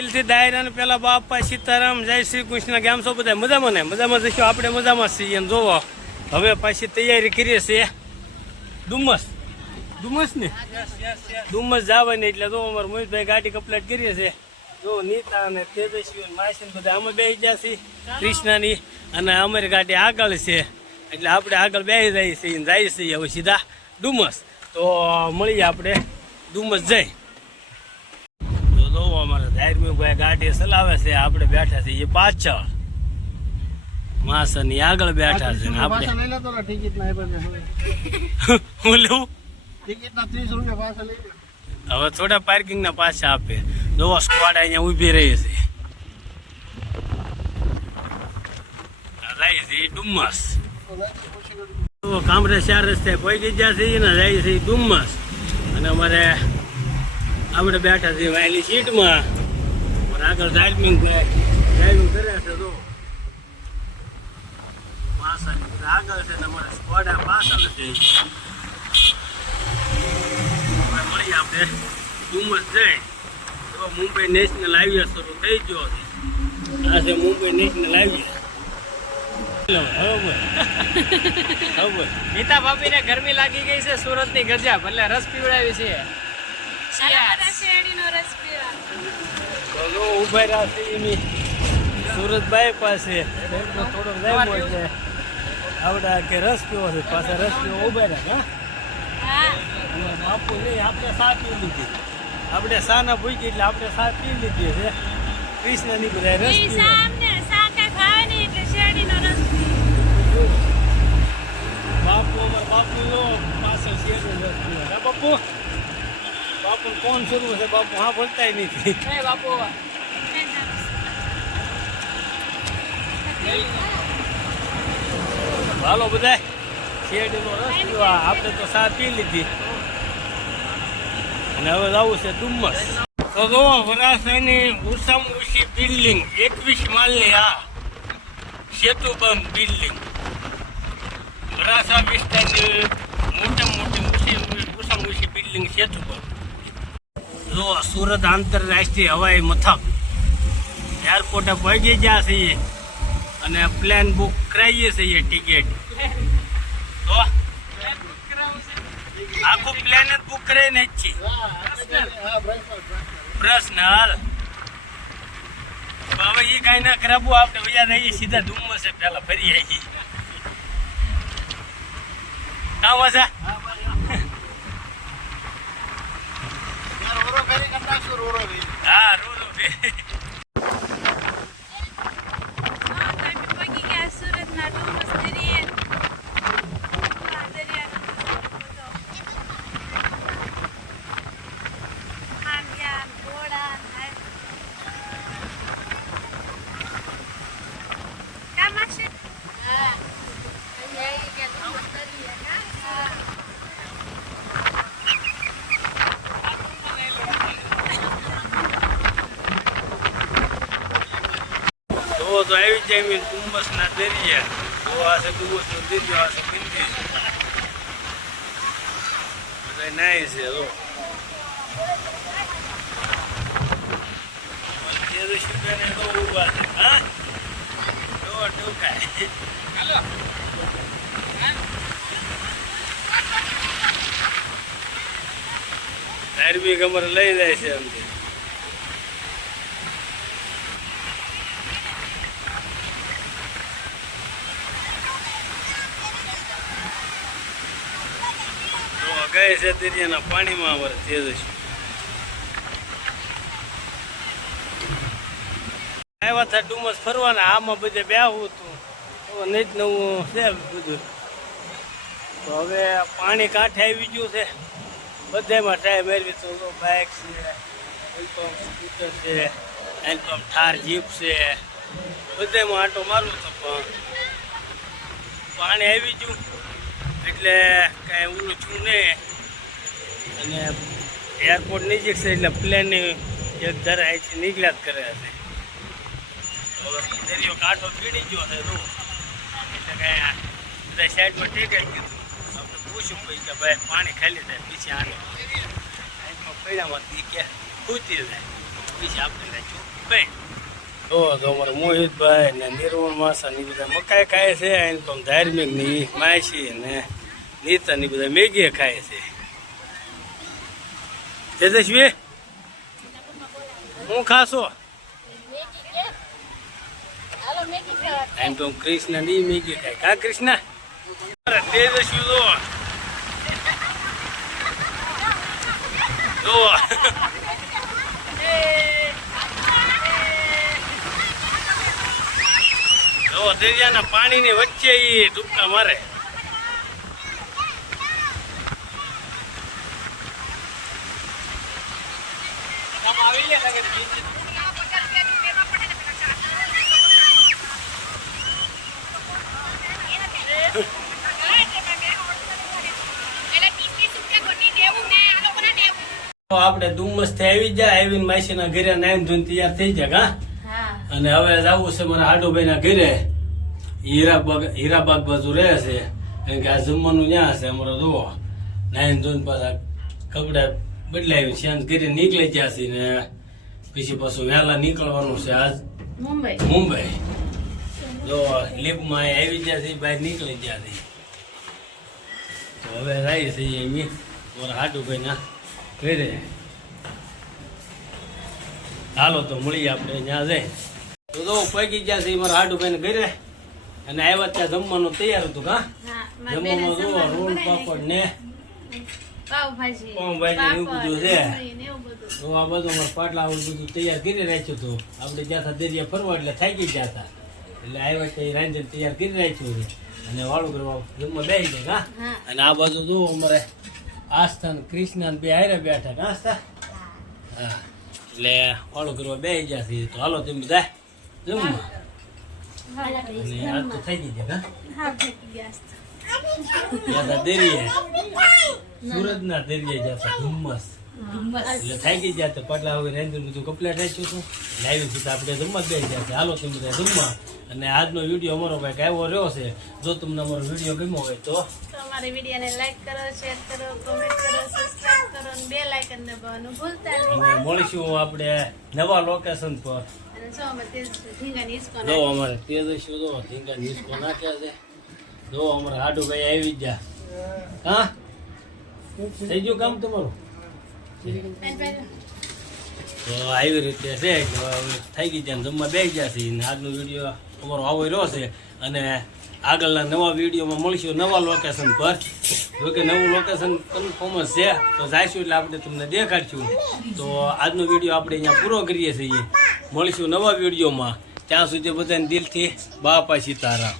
દિલથી દાયરા પેલા બાપા સીતારામ જય શ્રી કૃષ્ણ. કેમ છો બધા? મજામાં ને? મજામાં જઈશું આપણે, મજામાં છીએ. જોવો હવે પાછી તૈયારી કરીએ છીએ ડુમસ ને ડુમસ જવાની. એટલે જો અમારે મોહિતભાઈ ગાડી કમ્પ્લીટ કરીએ છીએ. જો નીતા અને તેજસ્વી માસી બધા અમે બેસી ગયા છીએ કૃષ્ણની, અને અમારી ગાડી આગળ છે. એટલે આપણે આગળ બેસી જઈએ છીએ હવે સીધા ડુમસ. તો મળીએ આપણે ડુમસ જઈ. અમારે ધાર્મિક ભાઈ ગાડી ચલાવે છે, આપણે બેઠા છીએ પાછળ, માસની આગળ બેઠા છે. આપણે હું લેવું હવે થોડા પાર્કિંગ ના પાછા આપે. જોવો સ્ક્વોડ અહીંયા ઉભી રહી છે ડુમસ. કામરે 4 રસ્તે પહોંચી ગયા છે ને, જાય છે ડુમસ. અને અમારે આપણે બેઠા છીએ વાયલી સીટમાં, પણ આગળ ડ્રાઇવિંગ કરે છે. તો પાછળ આગળ છે ને અમારે સ્કોડા પાછળ છે. મળીએ આપણે ડુમસ જઈ. તો મુંબઈ નેશનલ હાઈવે શરૂ થઈ ગયો છે. આ છે મુંબઈ નેશનલ હાઈવે. નીતા ભાભી ને ગરમી લાગી ગઈ છે, સુરત ની ગજા એટલે રસ પીવડાવી છે. ઉભા રહ્યા સુરત બાયપાસ છે, થોડોક જાય એટલે આવડા કે રસ પીવો છે. પાછા રસ પીવો ઉભા રહ્યા. બાપુ નહીં, આપણે સા પી લીધી. આપણે સા ના ભૂકી એટલે આપણે સા પી લીધી છે. કૃષ્ણ ની બધા રસ બાપુ અમારે બાપુ લો પાછળ શેરનો રસ પીવો. બાપુ બાપુ કોણ શરૂ છે? બાપુ હા બોલતા નથી. બાપુ હાલો બધા શેરડીનો રસ પીવા. આપણે તો સા પી લીધી અને હવે જવું છે ડુમસ. તો જો વરાછાની ઓછામાં ઓછી બિલ્ડિંગ 21 માળની આ સેતુબંધ બિલ્ડિંગ. વરાછા વિસ્તારની મોટામાં મોટી ઓછામાં ઓછી બિલ્ડિંગ સેતુબંધ. જો સુરત આંતરરાષ્ટ્રીય હવાઈ મથક એરપોર્ટે પહોંચી ગયા છીએ અને પ્લેન બુક કરાવીએ છીએ ટિકિટ. તો આખું પ્લેન જ બુક કરાવીને જ છીએ. પર્સનલ હવે એ કાંઈ ના કરાવવું. આપણે વયા જઈએ સીધા ડુમસ છે, પેલા ફરી આવીએ. કામ હશે હા રો તો આવી જાય મેં ડુમસ ના દરિયા. તો આ છે ડુમસ નો દરિયો, આ છે મંદિર બધા નાય છે. ઉભા છે હા ટોકાય. ધાર્મિક અમારે લઈ જાય છે એમ. ગયે છે દરિયાના પાણીમાં અમારે તેજસ્વી આવ્યા હતા ડુમસ ફરવાના. આમાં બધે બેહવું હતું, નહીં જ નવું છે બધું. તો હવે પાણી કાંઠે આવી ગયું છે. બધામાં ટ્રાય મેળવી. તો બાઇક છે, હેન્ડપંપ સ્કૂટર છે, હેન્ડપંપ થાર જીપ છે, બધામાં આંટો મારું તો પણ પાણી આવી ગયું એટલે કાંઈ ઓલું છું નહીં. અને એરપોર્ટ નજીક છે એટલે પ્લેનની એક ધરા અહીંથી નીકળ્યા જ કરે છે. હવે દરિયો કાંઠો પીડી ગયો છે તો એટલે કાંઈ બધા સાઈડમાં ટેકાઈ કીધું. આપણે પૂછ્યું પછી કે ભાઈ પાણી ખાલી થાય પછી આને પડ્યામાં કે ખૂતી જાય પછી આપણે રાખ્યું મોહિતભાઈ તો અમારે મોહિતભાઈ ને નિર્મળ માસા ની બધા મકાઈ ખાય છે એને તો ધાર્મિક ની માસી ને નીતા ની બધા મેગી ખાય છે. તેજસ્વી હું ખાશો એમ તો કૃષ્ણ ની મેગી ખાય કા કૃષ્ણ તેજસ્વી જો દરિયાના પાણીની વચ્ચે ઈ ડૂબકા મારે. આપણે ડુમસ થી આવી જાય આવીને માસી ના ઘરે નાઈન ધોઈને તૈયાર થઈ જાય હા. અને હવે જવું છે મારા હાડુભાઈ ના ઘરે હીરાબાગ બાજુ રહે છે કારણ કે આ જમવાનું ત્યાં છે અમારો જુઓ નાઈન ધોઈને પાછા કપડા બદલાવી શ્યામ ઘરે નીકળી ગયા છે ને પછી પાછું વહેલા નીકળવાનું છે આજ મુંબઈ જો લીપમાં આવી ગયા છે બહાર નીકળી ગયા છે તો હવે જાય છે મારા હાડુભાઈ ના ઘરે. હાલો તો મળીએ આપણે ત્યાં જઈ તો પગી ગયા છે મારા હાડુભાઈ ને ઘરે અને આવ્યા ત્યાં જમવાનું તૈયાર હતું કા જમવાનું જુઓ રોલ પાપડ ને પાવભાજી એવું બધું છે. તો આ બધું અમારે પાટલા આવું બધું તૈયાર કરી રાખ્યું હતું. આપણે જ્યાં દરિયા ફરવા એટલે થાકી ગયા હતા એટલે આવ્યા ત્યાં રાંધણ તૈયાર કરી રાખ્યું છે અને વાળું કરવા જમવા બેસી જાય કા. અને આ બાજુ જુઓ અમારે આસ્થા ને કૃષ્ણ બે હારે બેઠા ને આસ્થા હા એટલે વાળું કરવા બેસી ગયા છે. તો હાલો તમે બધા જમવા અને આજ તો થઈ ગઈ છે કા દરિયા સુરત ના દરિયા જતા ધુમ્મસ એટલે થાકી ગયા તો પાટલા હવે રેન્જર બધું કપલેટ રાખ્યું હતું લાવી છે આપણે જમવા બે ગયા. હાલો તમે બધા જમવા. અને આજનો વિડીયો અમારો કંઈક આવ્યો રહ્યો છે. જો તમને અમારો વિડીયો ગમ્યો હોય તો અમારી વિડીયોને લાઈક કરો, શેર કરો, કોમેન્ટ કરો, સબસ્ક્રાઇબ કરો અને બેલ આઇકન દબાવવાનું ભૂલતા નહીં. અને મળીશું આપણે નવા લોકેશન પર. અને જો અમે ઢીંગાની હિસકો જો અમારે તેજસ્વી જો ઢીંગાની હિસકો નાખ્યા છે. જો અમારે હાડુભાઈ આવી ગયા હા થઈ ગયું કામ તમારું. તો આવી રીતે છે કે હવે થઈ ગઈ છે જમવા બેસી ગયા છે. આજનો વિડીયો અમારો આવો રહ્યો છે અને આગળના નવા વિડીયોમાં મળીશું નવા લોકેશન પર. જોકે નવું લોકેશન કન્ફર્મ છે તો જઈશું એટલે આપણે તમને દેખાડશું. તો આજનો વિડીયો આપણે અહીંયા પૂરો કરીએ છીએ. મળીશું નવા વિડીયોમાં. ત્યાં સુધી બધાને દિલથી બાપા સીતારામ.